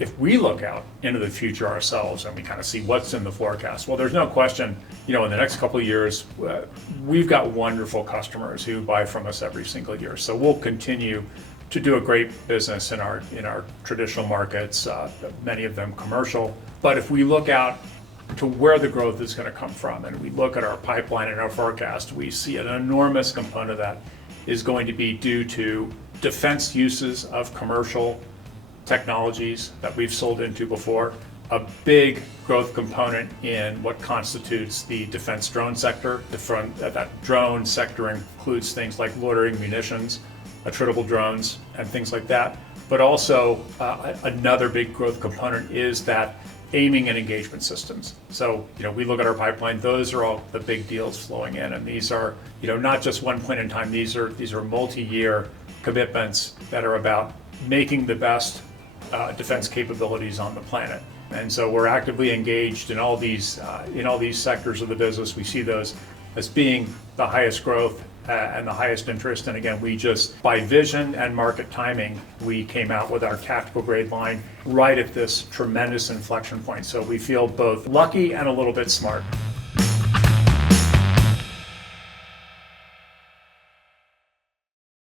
if we look out into the future ourselves and we kind of see what's in the forecast, well, there's no question, in the next couple of years, we've got wonderful customers who buy from us every single year. So we'll continue to do a great business in our traditional markets, many of them commercial. But if we look out to where the growth is going to come from, and we look at our pipeline and our forecast, we see an enormous component of that is going to be due to defense uses of commercial technologies that we've sold into before, a big growth component in what constitutes the defense drone sector. That drone sector includes things like loitering munitions, attritable drones, and things like that. But also another big growth component is that aiming and engagement systems. So, we look at our pipeline, those are all the big deals flowing in, and these are, not just one point in time, these are multi-year commitments that are about making the best defense capabilities on the planet. And so we're actively engaged in all these sectors of the business. We see those as being the highest growth and the highest interest. And again, we just, by vision and market timing, we came out with our tactical grade line right at this tremendous inflection point. So we feel both lucky and a little bit smart.